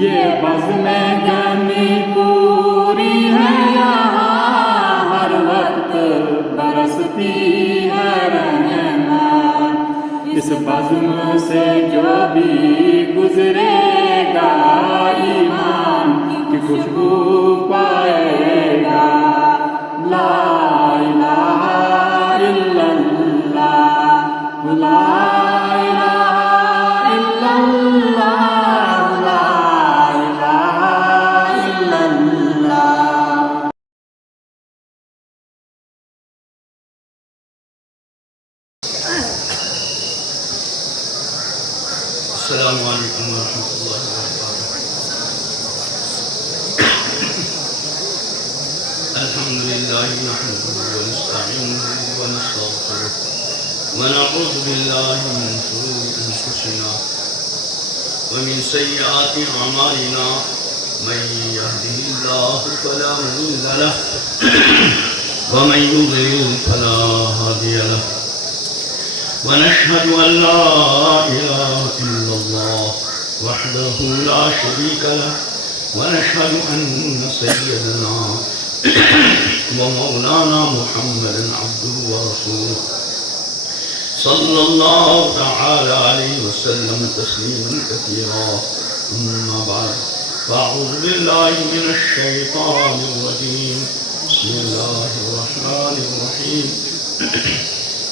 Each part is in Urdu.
یہ بزم جمی پوری ہے یہاں، ہر وقت برستی ہے رحمت، اس بزم سے جو بھی گزرے گا ایمان کی خوشبو پائے گا۔ لا الہ الا اللہ، لا الہ الا اللہ، لا الہ الا اللہ۔ السلام علیکم ورحمۃ اللہ وبرکاتہ۔ الحمد للہ نحمده ونستعینه ونستغفره ونعوذ باللہ من شرور انفسنا ومن سیئات اعمالنا، من يهده الله فلا مضل له ومن يضلل فلا هادي له، ونشهد أن لا إله إلا الله وحده لا شريك له، ونشهد أن سيدنا ومولانا محمدا عبده ورسوله صلى الله تعالى عليه وسلم تسليما كثيرا، أما بعد، فأعوذ بالله من الشيطان الرجيم، بسم الله الرحمن الرحيم۔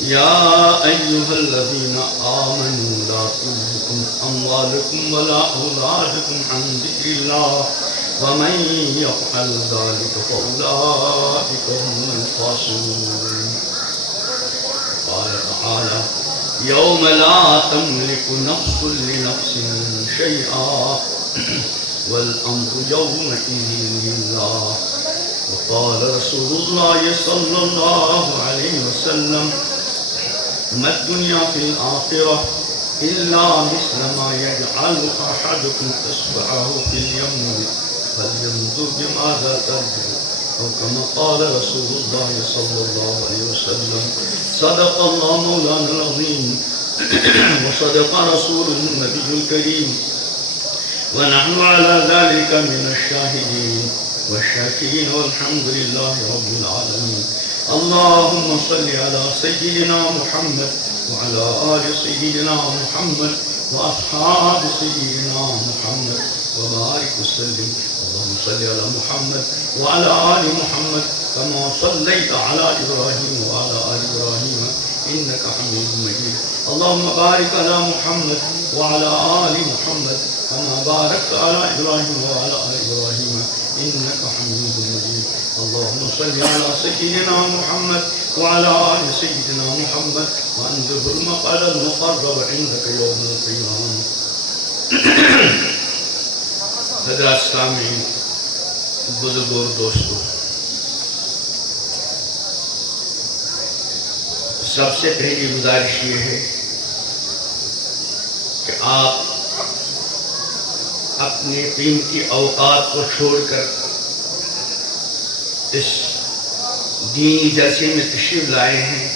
يا أيها الذين آمنوا لا تلهكم أموالكم ولا أولادكم عن ذكر الله، ومن يفعل ذلك فأولئك هم الخاسرون۔ قال تعالى: يوم لا تملك نفس لنفس شيئا والأمر يومئذ لله۔ وقال رسول الله صلى الله عليه وسلم: ما الدنيا في الآخرة إلا مثل ما يجعل أحدكم إصبعه في اليم فلينظر بماذا ترجع، أو كما قال رسول الله صلى الله عليه وسلم۔ صدق الله مولانا العظيم وصدق رسوله النبي الكريم، ونحن على ذلك من الشاهدين والشاكرين، والحمد لله رب العالمين۔ اللهم صل على سيدنا محمد وعلى آل سيدنا محمد وأصحاب سيدنا محمد وبارك وسلم۔ اللهم صل على محمد وعلى آل محمد كما صليت على إبراهيم وعلى آل إبراهيم إنك حميد مجيد۔ اللهم بارك على محمد وعلى آل محمد كما باركت على إبراهيم وعلى آل إبراهيم إنك حميد مجيد۔ اللهم صل على سيدنا محمد وعلى آل سيدنا محمد وأنزله المقعد المقرب عندك يوم القيامة۔ حضرات سامعین، بزرگوں اور دوستوں، سب سے پہلی گزارش یہ ہے کہ آپ اپنے قیمتی اوقات کو چھوڑ کر اس دینی جلسے میں تشریف لائے ہیں۔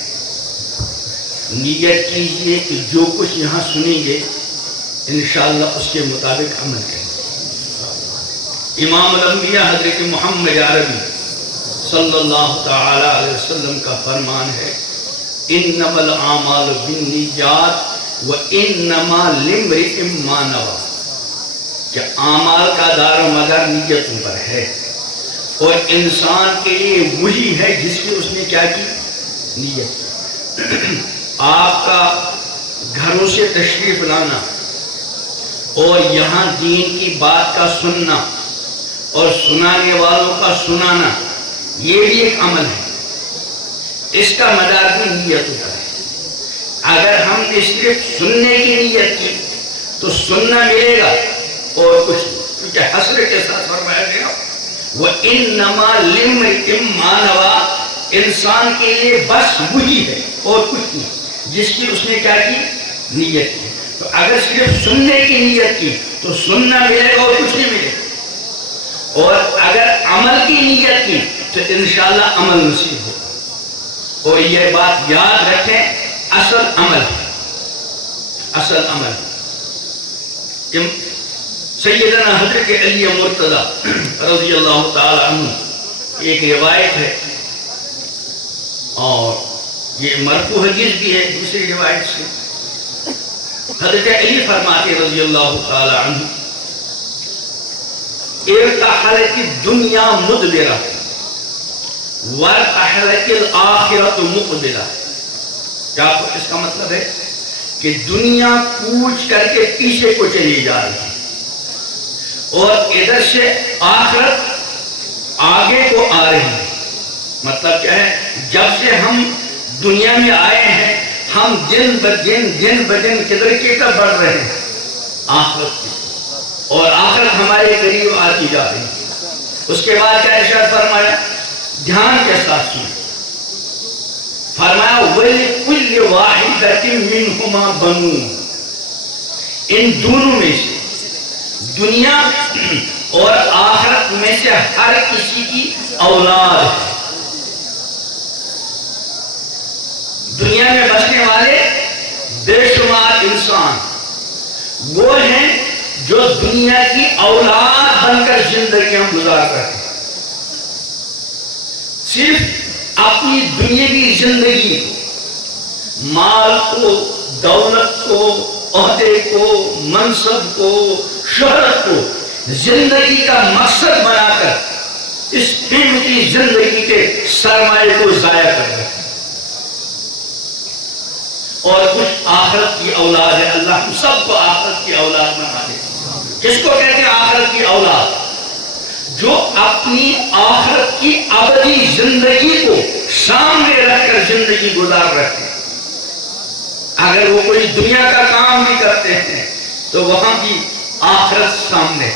نیت کیجئے کہ جو کچھ یہاں سنیں گے انشاءاللہ اس کے مطابق عمل کریں۔ امام الانبیاء حضرت محمد عربی صلی اللہ تعالی علیہ وسلم کا فرمان ہے: انما الاعمال بالنیات وانما لامرئ ما نوی، کہ اعمال کا دار و مدار نیتوں پر ہے، اور انسان کے لیے وہی ہے جس کی اس نے کیا کی؟ نیت۔ آپ کا گھروں سے تشریف لانا اور یہاں دین کی بات کا سننا اور سنانے والوں کا سنانا، یہ بھی ایک عمل ہے، اس کا مدار بھی نیتوں پر ہے۔ اگر ہم نے صرف سننے کی نیت کی تو سننا ملے گا اور کچھ نہیں، کیونکہ حسر کے ساتھ فرمایا گیا وَإِنَّمَا لِامْرِئٍ مَا نَوَى، انسان کے لیے بس وہی ہے اور کچھ نہیں جس کی اس نے کیا کی؟ نیت کی۔ تو اگر صرف سننے کی نیت کی تو سننا ملے گا اور کچھ نہیں ملے گا، اور اگر عمل کی نیت کی تو انشاءاللہ عمل نصیب ہوگا۔ اور یہ بات یاد رکھیں، اصل عمل ہے، اصل عمل۔ سیدنا حضرت علی مرتضیٰ رضی اللہ تعالی عنہ ایک روایت ہے، اور یہ مرفوع حدیث بھی ہے دوسری روایت سے. حضرت علی فرماتے رضی اللہ تعالی عنہ، ارتحلت الدنیا مدبرہ وارتحلت الآخرۃ مقبلہ. کیا اس کا مطلب ہے کہ دنیا کوچ کر کے پیچھے کو چلی جا رہی ہے، اور ادھر سے آخرت آگے کو آ رہی ہے. مطلب کیا ہے؟ جب سے ہم دنیا میں آئے ہیں، ہم دن بدن کدھر کی طرف بڑھ رہے ہیں؟ آخرت کی، اور آخرت ہمارے قریب آتی جا رہی ہے. اس کے بعد کیا ارشاد فرمایا؟ دھیان کے ساتھ سنیں. فرمایا وَلِكُلِّ وَاحِدَةٍ مِّنْهُمَا بَنُونَ. ان دونوں میں سے، دنیا اور آخرت میں سے ہر کسی کی اولاد ہے. دنیا میں بسنے والے بے شمار انسان وہ ہیں جو دنیا کی اولاد بن کر زندگیاں گزار رہے ہیں. صرف اپنی دنیاوی زندگی کو، مال کو، دولت کو، عہدے کو، منصب کو، شہرت کو زندگی کا مقصد بنا کر اس قیمتی زندگی کے سرمایہ کو ضائع کر رہے ہیں. اور کچھ آخرت کی اولاد ہے. اللہ ہم سب کو آخرت کی اولاد بنا دے. کس کو کہتے ہیں آخرت کی اولاد؟ جو اپنی آخرت کی ابدی زندگی کو سامنے رکھ کر زندگی گزار رہے ہیں. اگر وہ کوئی دنیا کا کام بھی کرتے ہیں تو وہاں بھی آخرت سامنے.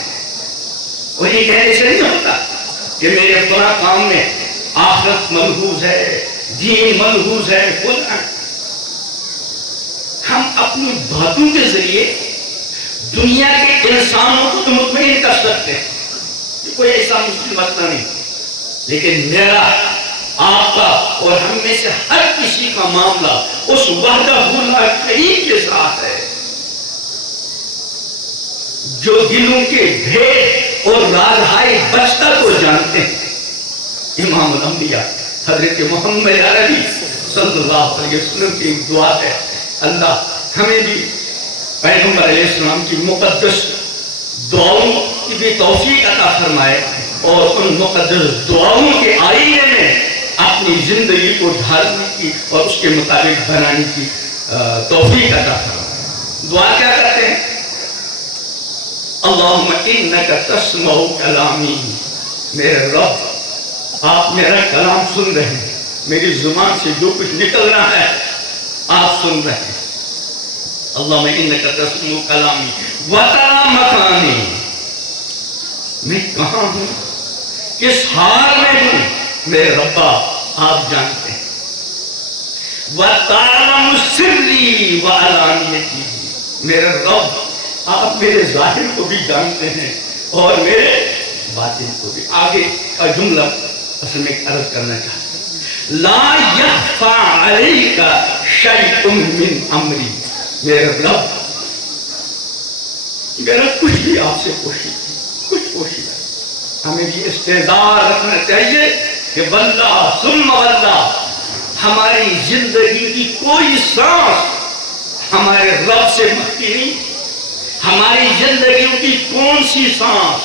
وہی کہنے سے نہیں ہوتا کہ میرے فلاں کام میں آخرت ملحوظ ہے، دین ملحوظ ہے. ہم اپنی باتوں کے ذریعے دنیا کے انسانوں کو تو مطمئن کر سکتے ہیں، کوئی ایسا مشکل مسئلہ نہیں. لیکن میرا، آپ کا اور ہم میں سے ہر کسی کا معاملہ اس وحدہ لا شریک کے ساتھ ہے جو دلوں کے بھید اور رازہائے بچتا کو جانتے ہیں. امام الانبیاء حضرت محمد عربی صلی اللہ علیہ وسلم کی ایک دعا ہے، اللہ ہمیں بھی پیغمبر علیہ السلام کی مقدس دعاؤں کی بھی توفیق عطا فرمائے، اور ان مقدس دعاؤں کے آئینے میں اپنی زندگی کو ڈھالنے کی اور اس کے مطابق بنانے کی توفیق عطا فرمائے. دعا کیا کرتے ہیں؟ اللہم انک تسمع کلامی. میرے رب، آپ میرا کلام سن رہے ہیں، میری زبان سے جو کچھ نکل رہا ہے آپ سن رہے ہیں. اللہم انک تسمع کلامی وتری مکانی. میں کہاں ہوں، کس حال میں ہوں، میرے ربا آپ جانتے ہیں. وتعلم سری وعلانیتی. میرے رب، آپ میرے ظاہر کو بھی جانتے ہیں اور میرے باطن کو بھی. آگے کا جملہ اصل میں عرض کرنا چاہتا ہوں. لا یخفی علیک شیء من امری. میرے رب، میرا کچھ بھی آپ سے پوشیدہ، کچھ پوشیدہ. ہمیں بھی استعداد رکھنا چاہیے کہ واللہ ثم واللہ ہماری زندگی کی کوئی سانس ہمارے رب سے مخفی نہیں. ہماری زندگیوں کی کون سی سانس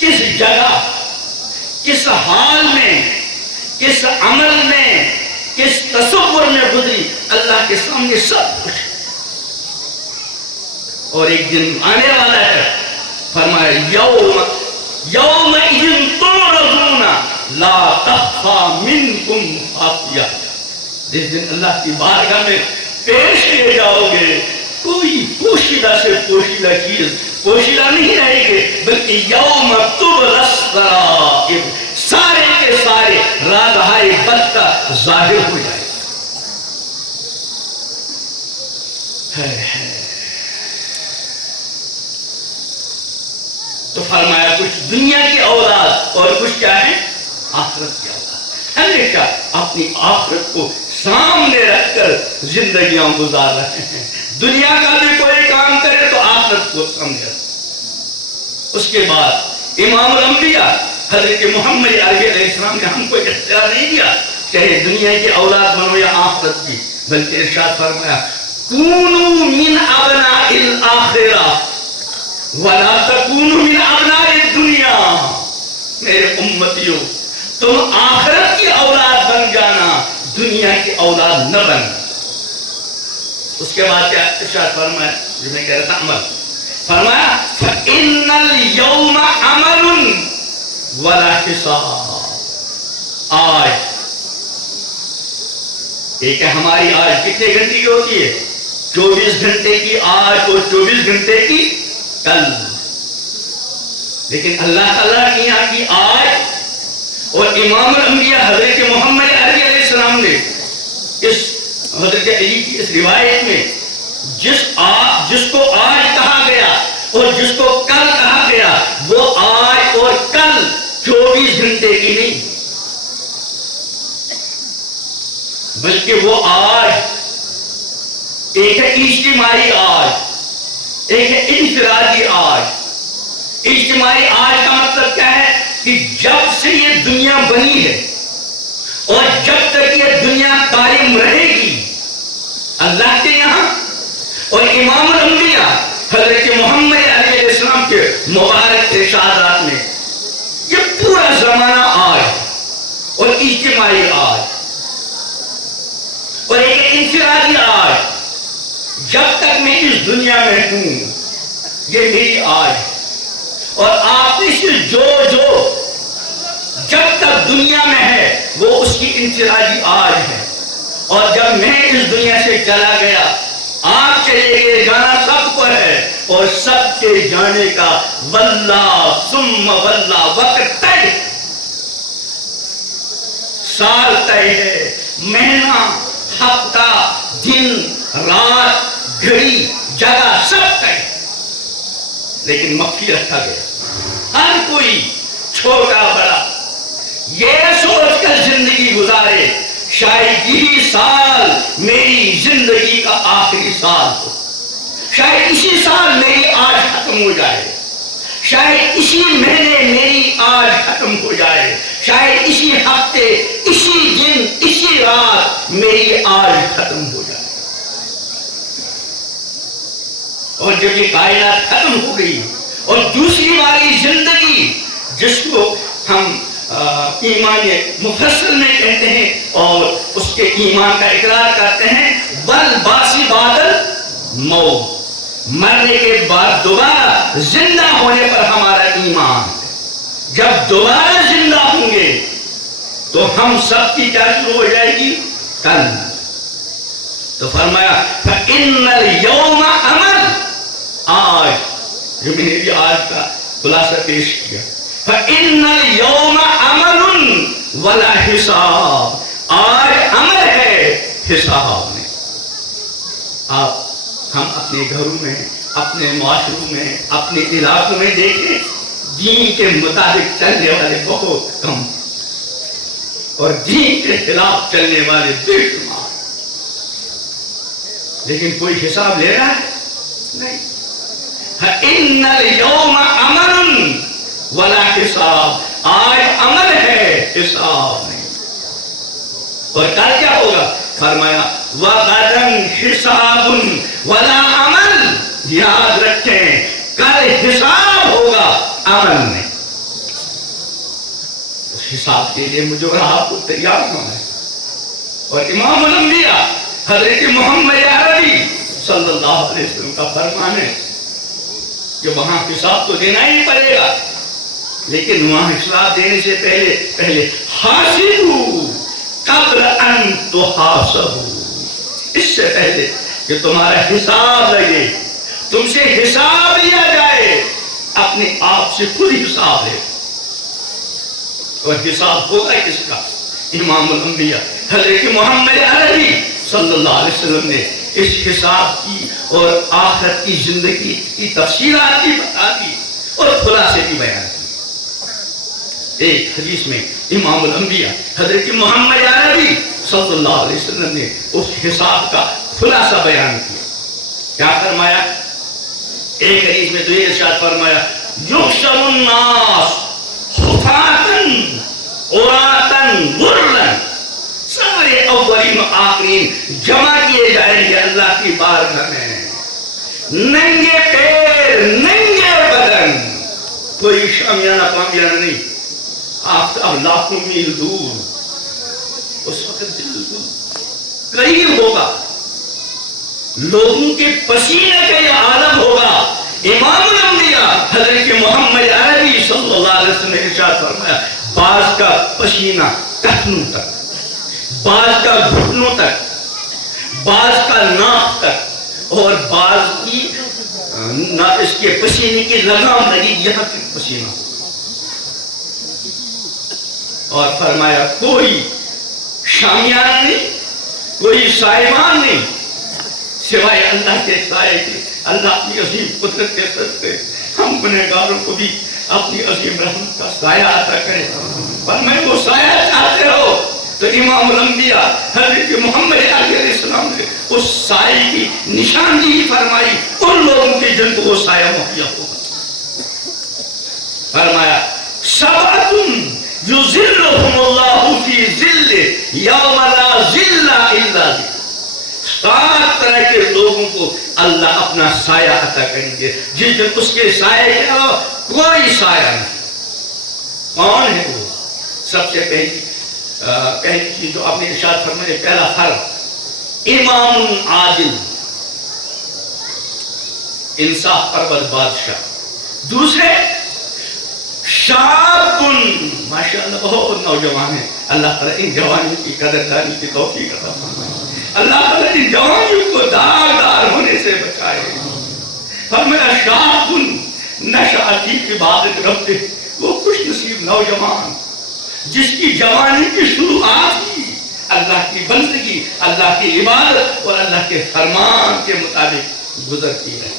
کس جگہ، کس حال میں، کس عمل میں، کس تصور میں گزری، اللہ کے سامنے سب کچھ. اور ایک دن آنے والا ہے، فرمایا یومئذ تعرضون لا تخفی منکم خافیہ. جس دن اللہ کی بارگاہ میں پیش کیے جاؤ گے، کوئی پوشیدہ سے پوشیدہ چیز پوشیدہ نہیں رہے گی، بلکہ یوم تبلی السرائر، سارے کے سارے رازہائے بچہ ظاہر ہو جائے. تو فرمایا کچھ دنیا کی اولاد اور کچھ کیا ہے؟ آخرت کی اولاد. ہمیشہ اپنی آخرت کو سامنے رکھ کر زندگیاں گزار رہے ہیں. دنیا کا بھی کوئی کام کرے تو آخرت کو سمجھے. اس کے بعد امام الانبیاء حضرت محمد عربی علیہ السلام نے ہم کو اختیار نہیں دیا چاہے دنیا کی اولاد بنو یا آخرت کی، بلکہ ارشاد فرمایا کونوا من ابناء الاخرہ ولا تکونوا من ابناء الدنیا. میرے امتیوں، تم آخرت کی اولاد بن جانا، دنیا کی اولاد نہ بننا. اس کے بعد کیا ارشاد فرمایا، جو میں کہہ رہا تھا عمل، فرمایا فَإِنَّ الْيَوْمَ عَمَلٌ وَلَا حِسَابٌ. آج ایک ہے ہماری آج کتنے گھنٹے کی ہوتی ہے؟ 24 گھنٹے کی آج اور 24 گھنٹے کی کل. لیکن اللہ تعالیٰ کی یہاں کی آج اور امام الانبیاء حضرت محمد عربی علیہ السلام نے اس حضرت علی کی اس روایت میں جس کو آج کہا گیا اور جس کو کل کہا گیا، وہ آج اور کل 24 گھنٹے کی نہیں، بلکہ وہ آج ایک ہے اجتماعی آج، ایک ہے انفرادی آج. اجتماعی آج کا مطلب کیا ہے کہ جب سے یہ دنیا بنی ہے اور جب تک یہ دنیا قائم رہے گی، اللہ کے یہاں اور امام الانبیاء حضرت محمد علیہ السلام کے مبارک ارشادات میں یہ پورا زمانہ آج اور اجتماعی آج اور ایک انفرادی آج. جب تک میں اس دنیا میں ہوں یہ میری آج، اور آپ میں سے جو جب تک دنیا میں ہے وہ اس کی انفرادی آج ہے. اور جب میں اس دنیا سے چلا گیا، آپ چلے گئے، جانا سب کو ہے اور سب کے جانے کا واللہ ثم واللہ وقت طے، سال طے ہے، مہینہ، ہفتہ، دن، رات، گھڑی، جگہ سب طے، لیکن مخفی رکھا گیا. ہر کوئی چھوٹا بڑا یہ سوچ کر زندگی گزارے شاید یہی سال میری زندگی کا آخری سال ہو، شاید اسی سال میری آج ختم ہو جائے، شاید اسی مہینے میری آج ختم ہو جائے، شاید اسی ہفتے، اسی دن، اسی رات میری آج ختم ہو جائے. اور جب یہ کائنات ختم ہو گئی اور دوسری والی زندگی جس کو ہم ایمان مفصل میں کہتے ہیں اور اس کے ایمان کا اقرار کرتے ہیں، والباسی بعد الموت، مرنے کے بعد دوبارہ زندہ ہونے پر ہمارا ایمان ہے. جب دوبارہ زندہ ہوں گے تو ہم سب کی کیا شروع ہو جائے گی؟ کل. تو فرمایا فَإِنَّ الْيَوْمَ عَمَلٌ، آج جو میں نے بھی آج کا خلاصہ پیش کیا، فَإِنَّ الْيَوْمَ عَمَلٌ وَلَا حِسَابٌ، آج عمل ہے، حساب نہیں. آپ ہم اپنے گھروں میں، اپنے معاشروں میں، اپنے علاقوں میں دیکھیں، دین کے مطابق چلنے والے بہت کم اور دین کے خلاف چلنے والے بے شمار، لیکن کوئی حساب لے رہا ہے؟ نہیں. فَإِنَّ الْيَوْمَ عَمَلٌ وَلَا حِسَابٌ، آج عمل ہے، حساب نہیں. اور کل کیا ہوگا؟ فرمایا وَغَدًا حِسَابٌ وَلَا عَمَلٌ، یاد رکھیں کل حساب ہوگا، عمل نہیں. اس حساب کے لیے مجھے اور آپ کو تیار ہونا ہے. اور امام الانبیاء حضرت محمد عربی صلی اللہ علیہ وسلم کا فرمان ہے کہ وہاں حساب تو دینا ہی پڑے گا، لیکن وہاں حساب دینے سے پہلے حاسبوا قبل ان تحاسبوا، اس سے پہلے کہ تمہارا حساب لگے، تم سے حساب لیا جائے، اپنے آپ سے خود حساب لے. اور حساب ہوگا کس کا؟ امام الانبیاء حضرت محمد عربی صلی اللہ علیہ وسلم نے اس حساب کی اور آخرت کی زندگی کی تفصیلات بھی بتا دی اور خلاصے بھی بیان کی. ایک حدیث میں امام الانبیاء حضرت محمد عربی صلی اللہ علیہ وسلم نے اس حساب کا خلاصہ بیان کیا. کیا فرمایا؟ ایک حدیث میں تو یہ ارشاد فرمایا یحشر الناس حفاتن عراتن غرلن، سارے اولین و آخرین جمع کیے جائیں گے اللہ کی بارگاہ میں، ننگے پیر ننگے بدن، کوئی شامیانہ پامیانہ نہیں، آفتاب لاکھوں میل دور، اس وقت دل قریب ہوگا، لوگوں کے پسینے کا یہ عالم ہوگا۔ امام الانبیاء حضرت محمد عربی صلی اللہ علیہ وسلم نے ارشاد فرمایا، بعض کا پسینہ ٹخنوں تک، بعض کا گھٹنوں تک، بعض کا ناک تک، اور بعض کی اس کے پسینے کی لگام لگی یہاں تک پسینہ، اور فرمایا کوئی شامیانہ نہیں، کوئی سائبان نہیں، سوائے اللہ کے سائے کے۔ اللہ اپنی عظیم قدرت کے صدقے ہم گنہگاروں کو بھی اپنی عظیم رحمت کا سایہ عطا کرے۔ پر میں وہ سایہ چاہتے ہو تو امام الانبیاء حضرت محمد علیہ السلام نے اس سائے کی نشاندہی فرمائی ان لوگوں کی جن کو وہ سایہ مہیا ہوگا۔ فرمایا سبعۃ یظلھم اللہ فی ظلہ یوم لا ظل الا ظلہ، 7 طرح کے لوگوں کو اللہ اپنا سایہ عطا کریں گے جس دن اس کے سائے کے علاوہ کوئی سایہ نہیں۔ کون ہے وہ؟ سب سے پہلی چیز جو آپ نے ارشاد فرمایا، پہلا فرق امام عادل، انصاف پرور بادشاہ۔ دوسرے شاب، ماشاءاللہ بہت نوجوان ہیں، اللہ تعالیٰ ان جوانوں کی قدردانی کی توفیق عطا فرمائے، اللہ تعالیٰ ان جوانوں کو داغدار ہونے سے بچائے۔ فرمایا شاب نشأ فی عبادت ربہ، وہ خوش نصیب نوجوان جس کی جوانی کی شروعات ہی اللہ کی بندگی، اللہ کی عبادت اور اللہ کے فرمان کے مطابق گزرتی ہے۔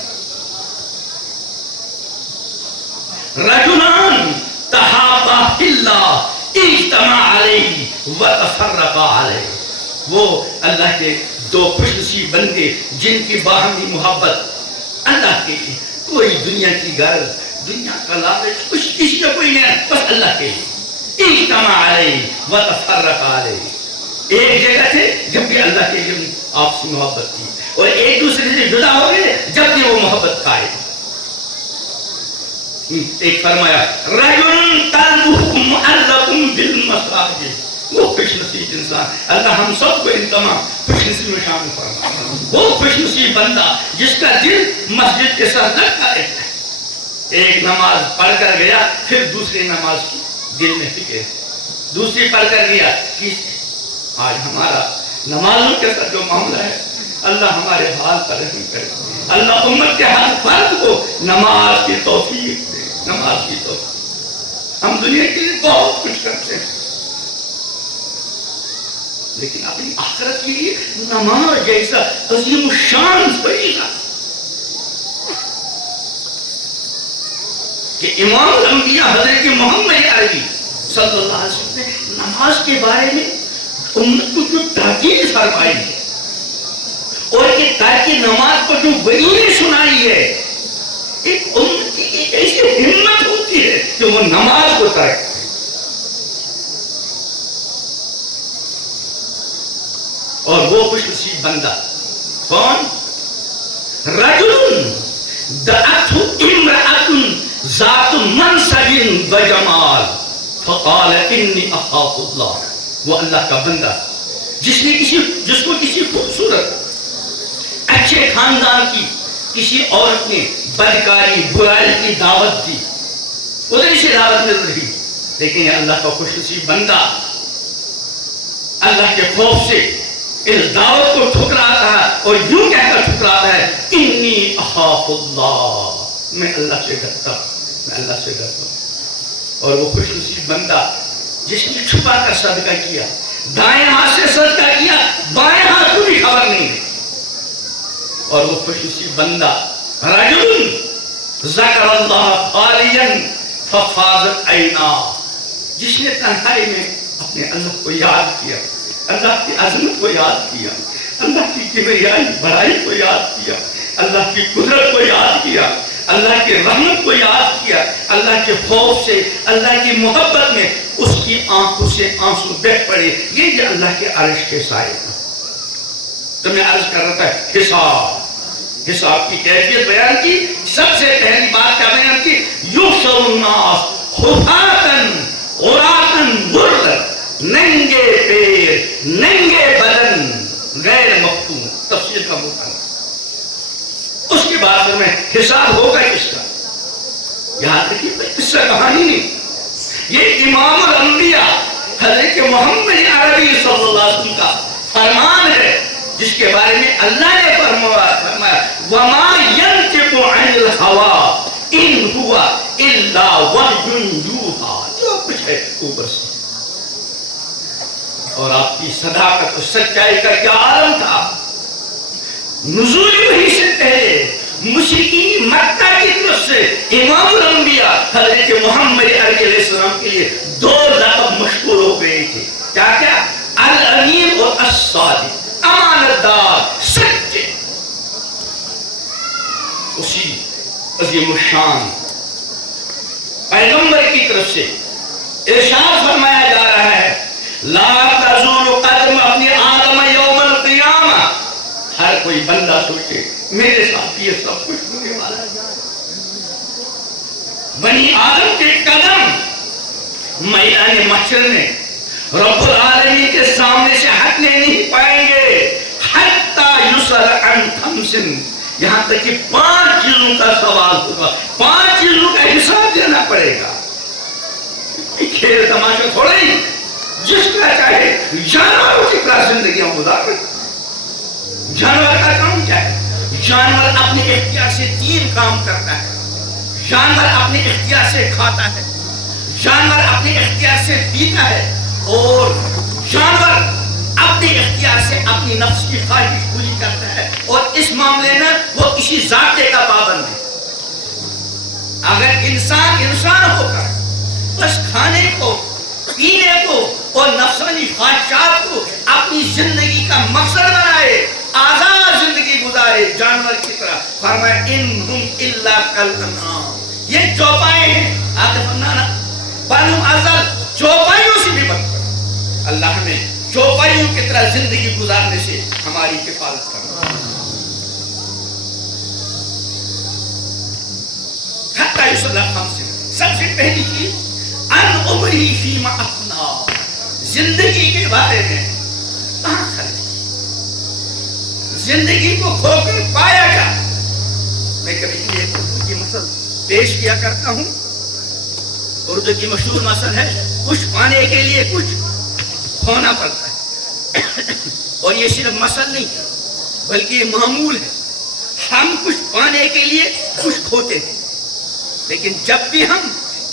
رجلان تحابا فی اللہ اجتمع علیہ وتفرقا علیہ، وہ اللہ کے 2 خوش نصیب بندے جن کی باہمی محبت اللہ کے لیے، کوئی دنیا کی غرض، دنیا کا لالچ کچھ کسی کا کوئی نہیں، بس اللہ کے لیے، اجتمع علیہ وتفرقا علیہ، ایک جگہ تھے جب بھی اللہ کے لیے آپسی محبت تھی، اور ایک دوسرے سے جدا ہو گئے جب بھی وہ محبت قائم۔ ایک فرمایا رجل قلبہ معلق بالمساجد، وہ خوش نصیب انسان، اللہ ہم سب کو ان تمام خوش نصیب میں شامل فرمائے، وہ خوش نصیب بندہ جس کا دل مسجد کے ساتھ لگتا رہتا ہے، ایک نماز پڑھ کر گیا پھر دوسری نماز کی دل میں فکر، دوسری پڑھ کر گیا تیسری۔ آج ہمارا نمازوں کے ساتھ جو معاملہ ہے، اللہ ہمارے حال پر رحم کرے، اللہ امت کے ہر فرد کو نماز کی توفیق دے، نماز کی توفیق۔ ہم دنیا کے لیے بہت کچھ کرتے ہیں لیکن اپنی آخرت کے لیے نماز جیسا عظیم الشان فریضہ کہ امام الانبیاء حضرت محمد عربی صلی اللہ علیہ وسلم نے نماز کے بارے میں امت کو جو تاکید فرمائی ہے اور کہ تاکہ نماز پر جو وعید سنائی ہے، ایک امت کی ایک ایسی ہمت ہوتی ہے کہ وہ نماز کو ترک کرے۔ اور وہ خوش نصیب بندہ کون؟ رجل دعته امرأة ذات منصب وجمال فقال انی اخاف اللہ، وہ اللہ کا بندہ جس کو کسی خوبصورت اچھے خاندان کی کسی عورت نے بدکاری برائی کی دعوت دی، ادھر سے دعوت مل رہی، لیکن اللہ کا خوش نصیب بندہ اللہ کے خوف سے اس دعوت کو ٹھکراتا ہے اور یوں کہہ کر ٹھکراتا ہے انی اخاف اللہ، میں اللہ سے ڈرتا ہوں، میں اللہ سے ڈرتا ہوں۔ اور وہ خوش نصیب بندہ جس نے چھپا کر صدقہ کیا، دائیں ہاتھ سے صدقہ کیا، بائیں ہاتھ کو بھی خبر نہیں ہے۔ اور وہ خوش نصیب بندہ رجل ذکر اللہ خالیا ففاضت عیناہ، جس نے تنہائی میں اپنے اللہ کو یاد کیا، اللہ کی عظمت کو یاد کیا، اللہ کی کبریائی بڑائی کو یاد کیا، اللہ کی قدرت کو یاد کیا، اللہ کی رحمت کو یاد کیا، اللہ کے خوف سے، اللہ کی محبت میں اس کی آنکھوں سے آنسو بہہ پڑے. یہ اللہ کے عرش کے سائے تھا. تو میں عرض کر رہا تھا حساب کی کیفیت بیان کی. سب سے پہلی بات کیا بیان کی؟ یحشر الناس حفاتن عراتن غرلا، ننگے پیر ننگے بدن غیر مختون. تفسیر کا مطالعہ. اس کے بعد میں حساب ہوگا کس کا؟ یہاں تک کہ قصہ کہانی نہیں، یہ امام الانبیاء حضرت محمد عربی صلی اللہ علیہ وسلم کا فرمان ہے، جس کے بارے میں اللہ نے فرمایا وَمَا يَنْتِقُ عَنِ الْهَوَىٰ إِنْ هُوَ إِلَّا وَحْيٌ يُوحَىٰ. جو کچھ ہے اوپر سے. اور آپ کی صداقت اور سچائی کا کیا عالم تھا. نزول وحی سے پہلے مشرکین مکہ کی طرف سے امام الانبیاء حضرت محمد علیہ السلام کے لیے 2 لقب مشہور ہو گئے تھے. کیا کیا؟ الامین اور الصادق، امانت دار، سچے. اسی عظیم الشان پیغمبر کی طرف سے ارشاد فرمایا جا رہا ہے لا تزول قدم ابن آدم یوم القیامہ. ہر کوئی بندہ سوچے میرے ساتھ یہ سب کچھ ہونے والا ہے. بنی آدم کے قدم میدان محشر میں رب العالمین کے سامنے سے ہٹنے نہیں پائیں گے حتی یسأل عن خمس. یہاں تک کہ 5 چیزوں کا سوال ہوگا، 5 چیزوں کا حساب دینا پڑے گا. کھیل تماشا تھوڑا ہی جس کا چاہے جانوروں کی طرح زندگیاں گزار. جانور کا کام کیا ہے؟ جانور اپنے اختیار سے 3 کام کرتا ہے. جانور اپنے اختیار سے کھاتا ہے، جانور اپنے اختیار سے پیتا ہے، اور جانور اپنے اختیار سے اپنی نفس کی خواہش پوری کرتا ہے. اور اس معاملے میں وہ کسی ذابطے کا پابند ہے. اگر انسان ہو کر بس کھانے کو، پینے کو اور نفسانی خواہشات کو اپنی زندگی کا مقصد بنائے، آزاد زندگی گزارے جانور کی طرح، فرمایا انہم الا کالانعام. یہ چوپائے ہیں. آگے فرمانا بنو ازل چوپائیوں سے بھی بدتر. اللہ نے چوپائیوں کی طرح زندگی گزارنے سے ہماری حفاظت کرنا. حتی یسأل عن خمس. سب سے پہلی چیز ان عمری فیما افنا، زندگی کے بارے میں کہاں خرچ، زندگی کو کھو کر پایا کیا. میں کبھی ایک اردو کی مثل پیش کیا کرتا ہوں. اردو کی مشہور مثل ہے کچھ پانے کے لیے کچھ کھونا پڑتا ہے. اور یہ صرف مثل نہیں بلکہ یہ معمول ہے. ہم کچھ پانے کے لیے کچھ کھوتے ہیں، لیکن جب بھی ہم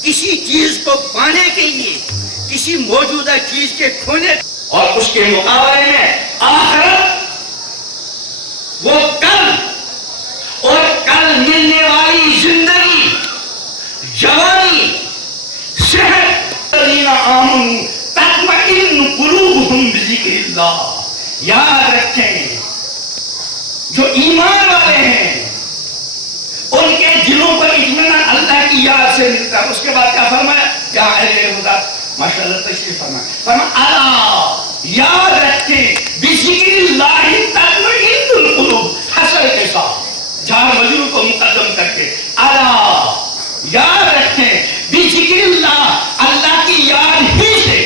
کسی چیز کو پانے کے لیے کسی موجودہ چیز کے کھونے اور اس کے مقابلے میں آخرت، وہ کل اور کل ملنے والی زندگی، جوانی، صحت، الذین آمنوا تطمئن قلوبہم بذکر اللہ. یاد رکھیں جو ایمان والے ہیں ان کے دلوں پر اطمینان اللہ کی یاد سے ملتا ہے. اس کے بعد کیا فرمایا؟ کیا اہل خدا ماشاء اللہ تشریف فرمایا. فرمایا الا یاد رکھیں بذکر اللہ تطمئن القلوب. حسر کے ساتھ جار مجرور کو مقدم کر کے الا یاد رکھیں بذکر اللہ، اللہ کی یاد ہی سے،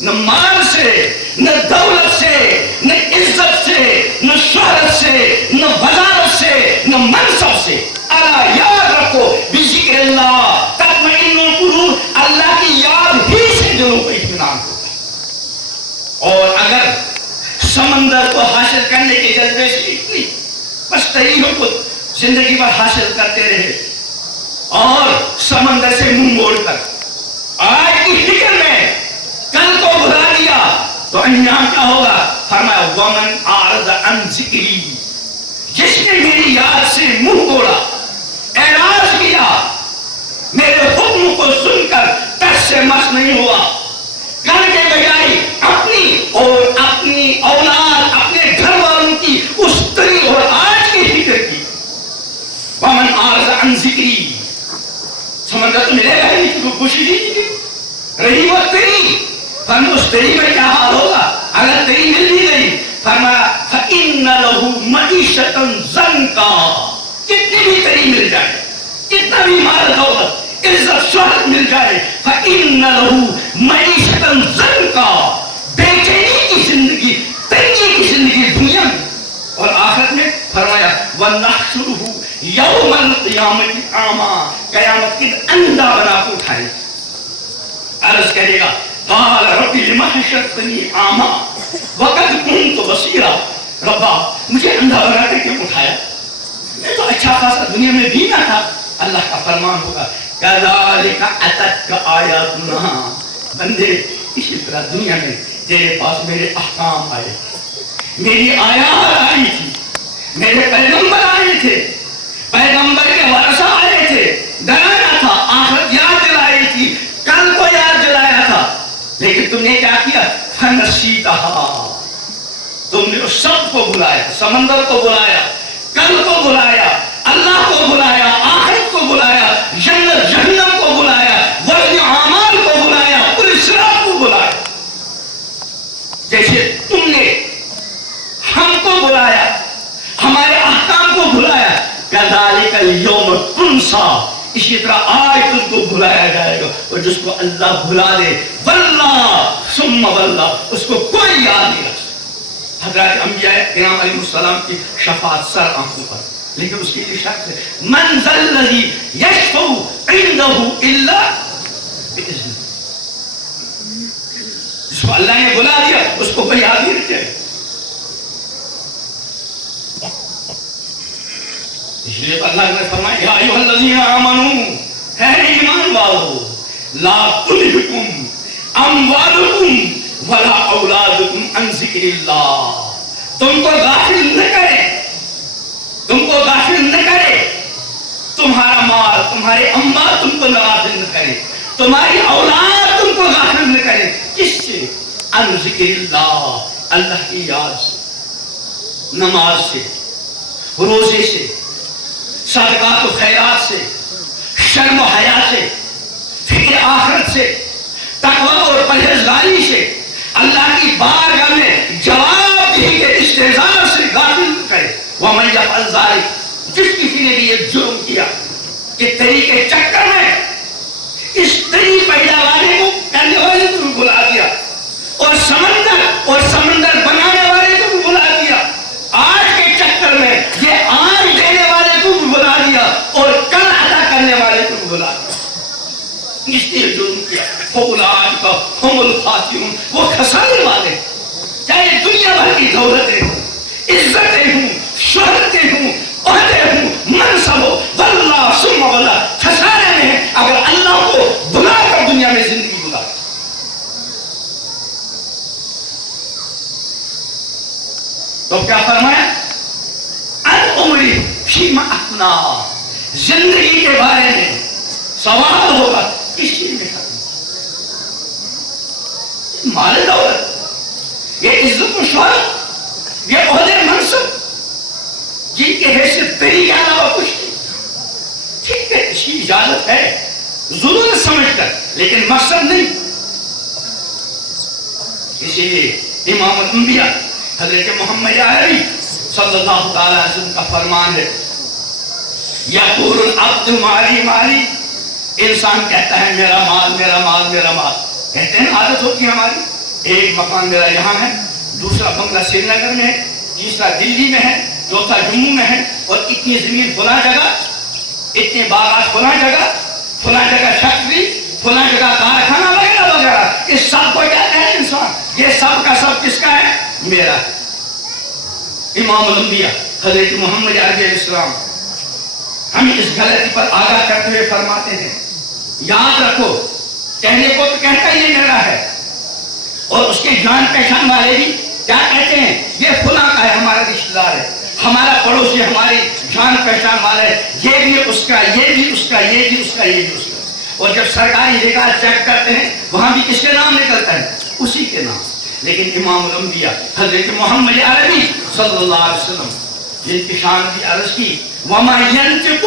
نہ مال سے، نہ دولت سے، نہ عزت سے، نہ شہرت سے، نہ وزارت سے، نہ منصب سے. الا یاد رکھو بذکر اللہ تطمئن القلوب، اللہ کی یاد ہی سے دلوں کو اطمینان ہوتا ہے. اور اگر سمندر کو حاصل کرنے کے جذبے سے اتنی پستریوں کو زندگی پر حاصل کرتے رہے اور سمندر سے منہ موڑ کر آج کی فکر میں کل کو بھلا دیا تو انجام کیا ہوگا؟ فرمایا ومن اعرض عن ذکری، جس نے میری یاد سے منہ موڑا، اعراض کیا، میرے حکم کو سن کر تس سے مس نہیں ہوا، کل کے بجائے اپنی اور اپنی اولاد، اپنے گھر والوں کی اس طریق اور آج کی فکر کی. ومن اعرض عن ذکری بندہ تو ملے گا ہی نہیں، تو خوشی نہیں دی رہی وہ تری، فرمایا اس تری میں کیا حال ہوگا اگر تری مل بھی گئی؟ فرمایا فَإِنَّ لَهُ مَعِيشَةً ضَنْكًا، کتنی بھی تری مل جائے، کتنا بھی مال دولت عزت شہرت مل جائے، فَإِنَّ لَهُ مَعِيشَةً ضَنْكًا، بے چینی کی زندگی، تنگی کی زندگی دنیا میں اور آخرت میں۔ فرمایا وَنَحْشُرُهُ يَوْمَ الْقِيَامَةِ أَعْمَىٰ، قیامت کی اندھا بنا کے اٹھائے، عرض کرے گا قال رب لم حشرتنی اعمیٰ وقد كنت بصیرا، ربا مجھے اندھا بنا کے کیوں اٹھایا، میں تو اچھا خاصا دنیا میں بھی نہ تھا۔ اللہ کا فرمان ہوگا كَذَلِكَ أَتَتْكَ آيَاتُنَا، بندے اسی طرح دنیا میں تیرے پاس میرے احکام آئے، میری آیات آئی تھی، میرے پیغمبر آئے تھے، پیغمبر کے ورثہ آئے تھے، ڈرانا تھا، آخرت یاد دلائی تھی، کل کو یاد دلایا تھا، لیکن تم نے کیا کیا؟ فَنَسِيتَهَا، تم نے اس سب کو بلایا، سمندر کو بلایا، کل کو بلایا، اللہ کو بلایا، آخرت کو بلایا، جنت جہنم کو بلایا، وزن اعمال کو بلایا، پوری صراط کو بلایا، جیسے تم نے ہم کو بلایا، ہمارے احکام کو بلایا، كَذَلِكَ الْيَوْمَ تُنْسَىٰ، اسی طرح آج تم کو بلایا جائے گا، اور جس کو اللہ بھلا دے واللہ ثم واللہ، اس کو کوئی یاد نہیں رکھ سکتا۔ حضرات انبیاء کرام علیہ السلام کی شفاعت سر آنکھوں پر، لیکن اس کی شرط ہے من ذا الذی یشفع عندہ الا بإذنہ، جس کو اللہ نے بلا دیا اس کو کوئی یاد نہیں رکھے۔ اس لیے اللہ نے فرمایا یا ایھا الذین آمنوا، ہے ایمان والو، لا تلہکم اموالکم ولا اولادکم عن ذکر اللہ، تم کو غافل نہ کرے، تم کو غافل نہ کرے، تمہارا مال تمہارے اموال تم کو غافل نہ کرے، تمہاری اولاد تم کو غافل نہ کرے، کس سے؟ عن ذکر اللہ، اللہ کی یاد سے، نماز سے، روزے سے، صدقات و خیرات سے، شرم و حیا سے، فکر آخرت سے، تقوی اور پرہیزگاری سے، اللہ کی بارگاہ میں جواب دہی کے استعزاز سے غافل نہ کرے۔ وَمَن يَفْعَلْ ذَلِكَ، جس کسی نے بھی یہ جرم کیا کہ تری کے چکر میں اس تری پیدا والے کو کرنے والے کو بھی بلا دیا، اور سمندر بنانے والے کو بھی بلا دیا، آج کے چکر میں یہ آج دینے والے کو بھی بلا دیا، اور کل عطا کرنے والے کو بھی بلا دیا، اس نے جرم کیا، فَأُولَٰئِکَ هُمُ الْخَاسِرُونَ، وہ خسارے والے، چاہے دنیا بھر کی دولتیں ہوں، عزتیں ہوں، شہرتیں ہوں، عہدے ہوں، منصب ہو، واللہ ثم واللہ، خسارے میں ہے اگر اللہ کو بلا کر دنیا میں زندگی گزارے۔ تو کیا فرمایا؟ ان عمری فیما افنا، زندگی کے بارے میں سوال ہوگا کس چیز میں ختم، مال دولت، یہ عزت و شہرت، یہ عہدے منصب، جن کے حیثیت تری کے علاوہ کچھ نہیں، ٹھیک ہے اس کی اجازت ہے ضرورت سمجھ کر، لیکن مقصد نہیں۔ اسی لیے امام الانبیاء حضرت محمد عربی صلی اللہ تعالی علیہ وسلم کا فرمان ہے یقول العبد مالی مالی، انسان کہتا ہے میرا مال میرا مال میرا مال، کہتے ہیں عادت ہوتی ہے ہماری، ایک مکان میرا یہاں ہے، دوسرا بنگلہ سری نگر میں ہے، تیسرا دلی میں ہے، چوتھا جموں میں ہے، اور اتنی زمین فلاں جگہ، اتنے باغات فلاں جگہ فیکٹری، فلاں جگہ کارخانہ وغیرہ وغیرہ، اس سب کو کہتے ہیں انسان، یہ سب کا سب کس کا ہے؟ میرا ہے۔ امام الانبیاء حضرت محمد عربی علیہ السلام ہمیں اس غلطی پر آگاہ کرتے ہوئے فرماتے ہیں یاد رکھو، کہنے کو تو کہتا یہ میرا ہے، اور اس کے جان پہچان والے بھی کیا کہتے ہیں؟ یہ فلاں کا ہے، ہمارا رشتہ دار ہے، ہمارا پڑوسی، ہماری جان پہچان والا ہے، یہ بھی اس کا، یہ بھی اس کا، یہ بھی اس کا، یہ بھی اس کا۔ اور جب سرکاری ریکارڈ چیک کرتے ہیں وہاں بھی کس کے نام نکلتا ہے؟ اسی کے نام۔ لیکن امام الانبیاء حضرت محمد عربی صلی اللہ علیہ وسلم جن کی شان کی عرض کی وَمَا يَنْتِقُ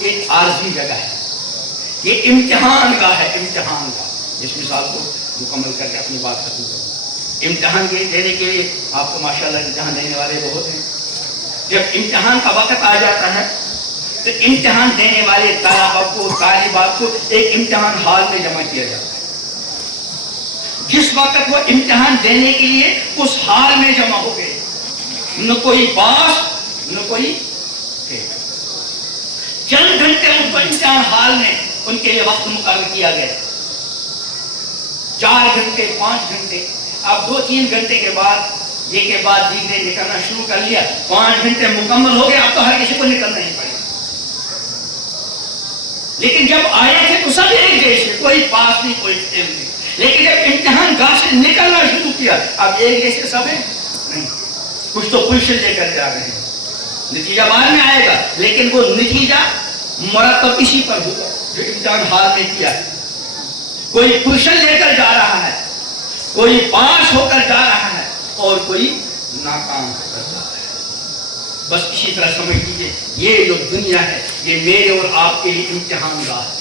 ایک عارضی جگہ ہے، یہ امتحان گاہ ہے، امتحان گاہ. اس مثال کو مکمل کر کے اپنی بات ختم کروں. امتحان دینے کے لیے آپ کو ماشاءاللہ امتحان دینے والے بہت ہیں. جب امتحان کا وقت آ جاتا ہے تو امتحان دینے والے طلباء کو، طالبات کو ایک امتحان ہال میں جمع کیا جاتا ہے. جس وقت وہ امتحان دینے کے لیے اس ہال میں جمع ہو گئے، نہ کوئی پاس نہ کوئی فیل. چند گھنٹے ان کو امتحان ہال میں ان کے لیے وقت مقرر کیا گیا، 4 گھنٹے 5 گھنٹے. اب 2-3 گھنٹے کے بعد یہ کے بعد دیگرے نکلنا شروع کر لیا، 5 گھنٹے مکمل ہو گئے. اب تو ہر کسی کو نکلنا ہی پڑے. لیکن جب آئے تھے تو سب ایک جیسے، کوئی پاس نہیں کوئی فیل نہیں. لیکن جب امتحان گاہ سے نکلنا شروع کیا اب ایک جیسے سب ہیں نہیں. کچھ تو پوزیشن لے کر جا رہے ہیں، نتیجہ بعد میں آئے گا لیکن وہ نتیجہ مرتب اسی پر ہوگا جو امتحان حال میں کیا ہے. کوئی پوزیشن لے کر جا رہا ہے، کوئی پاس ہو کر جا رہا ہے اور کوئی ناکام ہو کر جا رہا ہے. بس اسی طرح سمجھ لیجیے یہ جو دنیا ہے یہ میرے اور آپ کے لیے امتحان گاہ ہے.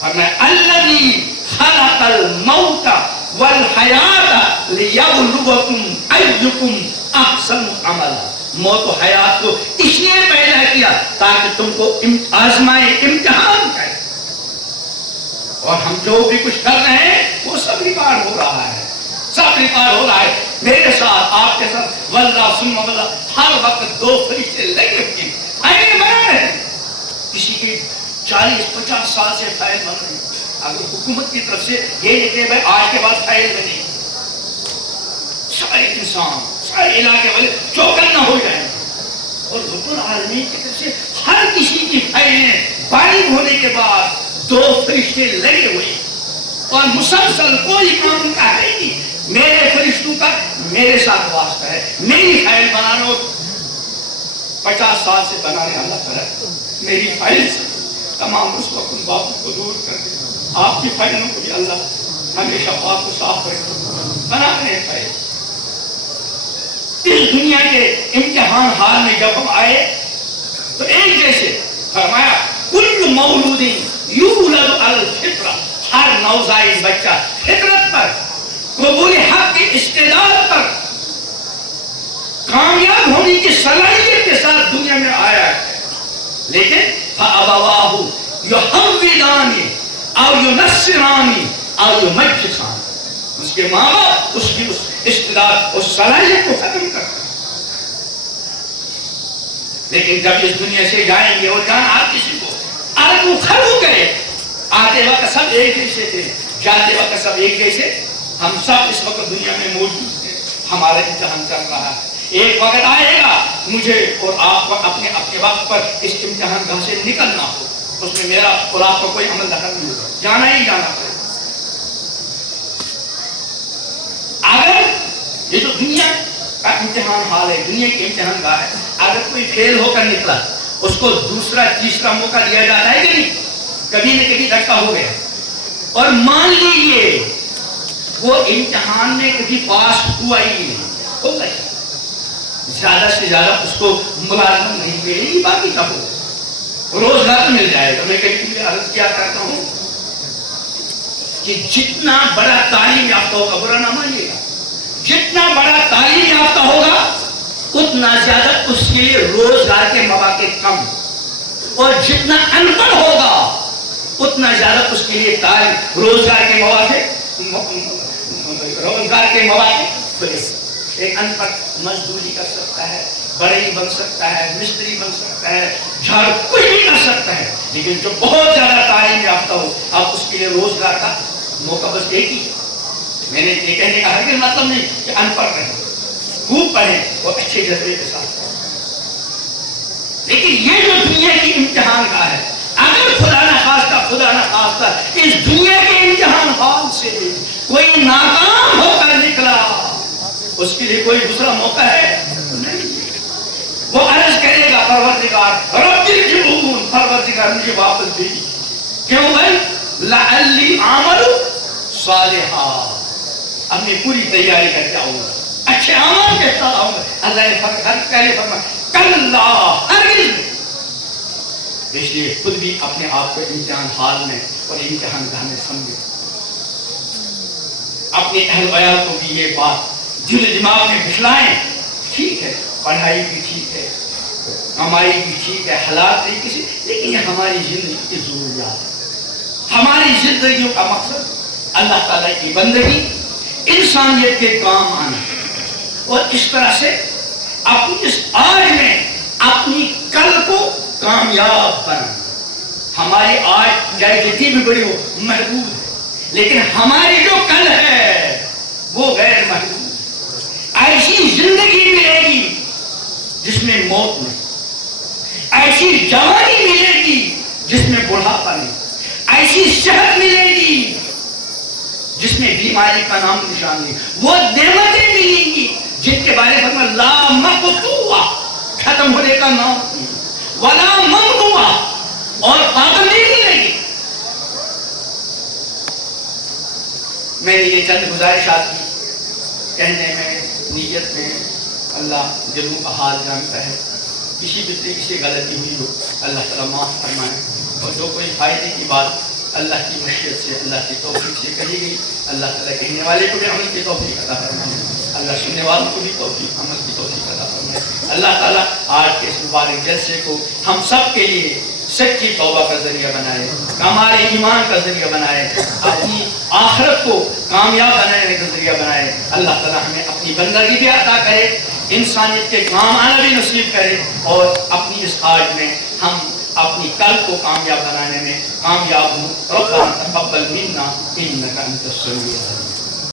اور میں الذی خلق الموت والحیات لیبلوکم ایکم احسن عملا. موت و حیات کو اس لیے پیدا کیا تاکہ تم کو آزمائے، امتحان کرے. اور ہم جو بھی کچھ کر رہے ہیں وہ سب ریکارڈ ہو رہا ہے، سب ریکارڈ ہو رہا ہے میرے ساتھ، آپ کے ساتھ. واللہ ثم واللہ ہر وقت 2 فرشتے لگے ہوئے فائل بنا رہے ہیں. کسی کے 40-50 سال سے فائل بن رہے ہیں. اگر حکومت کی طرف سے یہ لکھے بھائی آج کے بعد فائل بنے، سارے انسان سارے علاقے والے چوکنا ہو جائیں. اور رب العالمین کی طرف سے ہر کسی کی فائلیں بالغ ہونے کے بعد 2 فرشتے لگے ہوئے اور مسلسل کوئی کام ان کا ہے نہیں. میرے فرشتوں کا میرے ساتھ واسطہ ہے، میری فائل بنا رہا ہوں. 50 سال سے بنا رہے اللہ تعالیٰ میری فائل سے تمام اس وقت باتوں کو دور کر دے. آپ کی فائلوں کو بھی اللہ ہمیشہ پاک و صاف رکھے. بنا رہے ہیں فائل. اس دنیا کے امتحان حال میں جب ہم آئے تو ایک جیسے فرمایا کل مولود یولد علی الفطرہ، ہر نوزائیدہ بچہ فطرت پر، قبول حق کی استعداد پر، کامیاب ہونے کی صلاحیت کے ساتھ دنیا میں آیا ہے. لیکن فَأَبَوَاهُ يُحَوِّدَانِ أَوْ يُنَصِّرَانِ أَوْ يُمَجِّسَانِ. اس کے ماں باپ اس کی اس استعداد اس صلاحیت کو ختم کرتے ہیں. لیکن جب اس دنیا سے جائیں گے اور جانا آپ کسی کو وہ کھڑو گئے. آتے وقت سب ایک جیسے تھے، جاتے وقت سب ایک جیسے. ہم سب اس وقت دنیا میں موجود ہیں، ہمارا امتحان چل رہا ہے. ایک وقت آئے گا مجھے اور آپ کو اپنے وقت پر اس امتحان گاہ سے نکلنا ہو. اس میں میرا اور آپ کا کوئی عمل دخل نہیں ہوگا، جانا ہی جانا پڑے. اگر یہ جو دنیا کا امتحان حال ہے، دنیا کے امتحان گاہ ہے، اگر کوئی فیل ہو کر نکلا اس کو دوسرا تیسرا موقع دیا جاتا ہے کہ نہیں؟ کبھی نہ کبھی دھکا ہو گیا. اور مان لیجیے وہ امتحان میں کبھی پاس ہوا ہی نہیں، ہو گیا زیادہ سے زیادہ اس کو ملازمت نہیں ملے گی، باقی کیا ہو روزگار مل جائے گا. میں کبھی عرض کیا کرتا ہوں کہ جتنا بڑا تعلیم یافتہ ہوگا، برا نہ مانیے گا، جتنا بڑا تعلیم یافتہ ہوگا اتنا زیادہ اس کے لیے روزگار کے مواقع کم، اور جتنا ان پڑھ ہوگا اتنا زیادہ اس کے لیے روزگار کے مواقع کھلے. ایک ان پڑھ مزدوری کر سکتا ہے، بڑھئی بن سکتا ہے، مستری بن سکتا ہے، جھاڑ کچھ بھی کر سکتا ہے. لیکن جو بہت زیادہ تعلیم یافتہ ہو اب اس کے لیے روزگار کا موقع بس ایک ہی. میں نے یہ کہنے کا ہرگز مطلب نہیں کہ ان پڑھ رہے خوب پڑھیں اور اچھے جذبے کے ساتھ. لیکن یہ جو دنیا کی امتحان کا ہے، اگر خدا نہ خواستہ اس دنیا کے امتحان حال سے کوئی ناکام ہو کر نکلا، اس کے لیے کوئی دوسرا موقع ہے نہیں. وہ عرض کرے گا پروردگار رب ارجعون، پروردگار مجھے واپس بھیج. کیوں بھائی؟ لعلی اعمل صالحا، اپنی پوری تیاری کر کے آؤں گا، اچھے اعمال کے ساتھ آؤں گا. اللہ نے فرمایا کلا ہرگز اس لیے خود بھی اپنے آپ کو امتحان حال میں اور امتحان گاہ میں سمجھے. اپنے اہل عیال کو بھی یہ بات دل و دماغ میں بٹھلائیں. ٹھیک ہے پڑھائی بھی ٹھیک ہے، کمائی بھی ٹھیک ہے، حالات طریقے سے، لیکن یہ ہماری زندگی کی ضروریات ہے. ہماری زندگیوں کا مقصد اللہ تعالیٰ کی بندگی، انسانیت کے کام آنا، اور اس طرح سے اپنی اس آج میں اپنی کل کو کامیاب بنانا. ہماری آج چاہے جتنی بھی بڑی ہو محدود ہے، لیکن ہماری جو کل ہے وہ غیر محدود. ایسی زندگی ملے گی جس میں موت نہیں، ایسی جوانی ملے گی جس میں بڑھاپا نہیں، ایسی صحت ملے گی جس میں بیماری کا نام نشان نہیں. وہ نعمتیں ملیں گی جن کے بارے میں لا مقطوع، ختم ہونے کا نام نہیں، ولا ممنوع، اور پابندی نہیں لگی. میں نے یہ چند گزارشات کی کہنے میں، نیت میں، اللہ دلوں کا حال جانتا ہے. کسی بھی طریقے سے غلطی ہوئی ہو اللہ تعالیٰ معاف فرمائے، اور جو کوئی فائدے کی بات اللہ کی مشیت سے، اللہ کی توفیق سے کہی گئی، اللہ تعالیٰ کہنے والے کو بھی عمل کی توفیق عطا فرمائے، اللہ سننے والوں کو بھی توفیق عمل کی توفیق عطا فرمائے. اللہ تعالیٰ آج کے اس مبارک جلسے کو ہم سب کے لیے سچی توبہ کا ذریعہ بنائے، کمال ایمان کا ذریعہ بنائے، اپنی آخرت کو کامیاب بنانے کا ذریعہ بنائے. اللہ تعالیٰ ہمیں اپنی بندگی بھی عطا کرے، انسانیت کے کام آنا بھی نصیب کرے، اور اپنی اس آج میں ہم اپنی کل کو کامیاب بنانے میں کامیاب ہوں. ربنا تقبل منا انک انت السمیع العلیم.